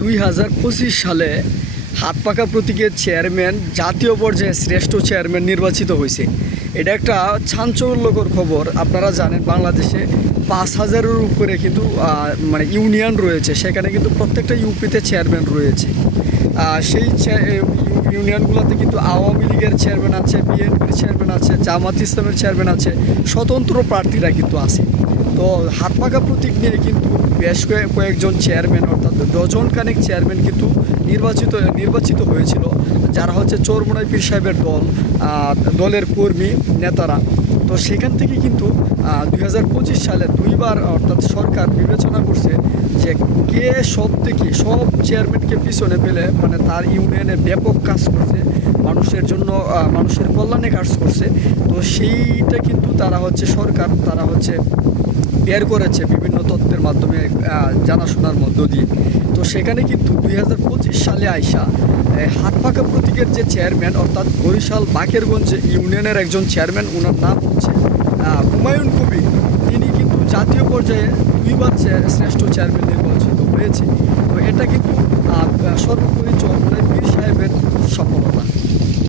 দুই হাজার পঁচিশ সালে হাত পাকা প্রতীকের চেয়ারম্যান, জাতীয় পর্যায়ে শ্রেষ্ঠ চেয়ারম্যান নির্বাচিত হয়েছে। এটা একটা চাঞ্চল্যকর খবর। আপনারা জানেন, বাংলাদেশে পাঁচ হাজারের উপরে কিন্তু মানে ইউনিয়ন রয়েছে। সেখানে কিন্তু প্রত্যেকটা ইউপিতে চেয়ারম্যান রয়েছে। সেই ইউনিয়নগুলোতে কিন্তু আওয়ামী লীগের চেয়ারম্যান আছে, বিএনপির চেয়ারম্যান আছে, জামাত ইসলামের চেয়ারম্যান আছে, স্বতন্ত্র প্রার্থীরা কিন্তু আছে। তো হাত পাকা প্রতীক নিয়ে কিন্তু বেশ কয়েক- কয়েকজন চেয়ারম্যান অর্থাৎ ডজন কানেক চেয়ারম্যান কিন্তু নির্বাচিত নির্বাচিত হয়েছিল, যারা হচ্ছে চোরমোনাই পীর সাহেবের দল দলের কর্মী, নেতারা। তো সেখান থেকে কিন্তু দুই সালে দুইবার অর্থাৎ সরকার বিবেচনা করছে যে কে সব থেকে, সব চেয়ারম্যানকে পিছনে পেলে মানে তার ইউনিয়নে ব্যাপক কাজ করছে, মানুষের জন্য মানুষের কল্যাণে কাজ করছে। তো সেইটা কিন্তু তারা হচ্ছে সরকার, তারা হচ্ছে বের করেছে বিভিন্ন তত্ত্বের মাধ্যমে জানাশোনার মধ্য দিয়ে। তো সেখানে কিন্তু দুই হাজার পঁচিশ সালে আইসা এই হাত পাকা প্রতীকের যে চেয়ারম্যান, অর্থাৎ বরিশাল বাকেরগঞ্জ ইউনিয়নের একজন চেয়ারম্যান ওনার নাম হচ্ছে হুমায়ুন কবির। তিনি কিন্তু জাতীয় পর্যায়ে দুইবার শ্রেষ্ঠ চেয়ারম্যান নির্বাচিত হয়েছে। তো এটা কিন্তু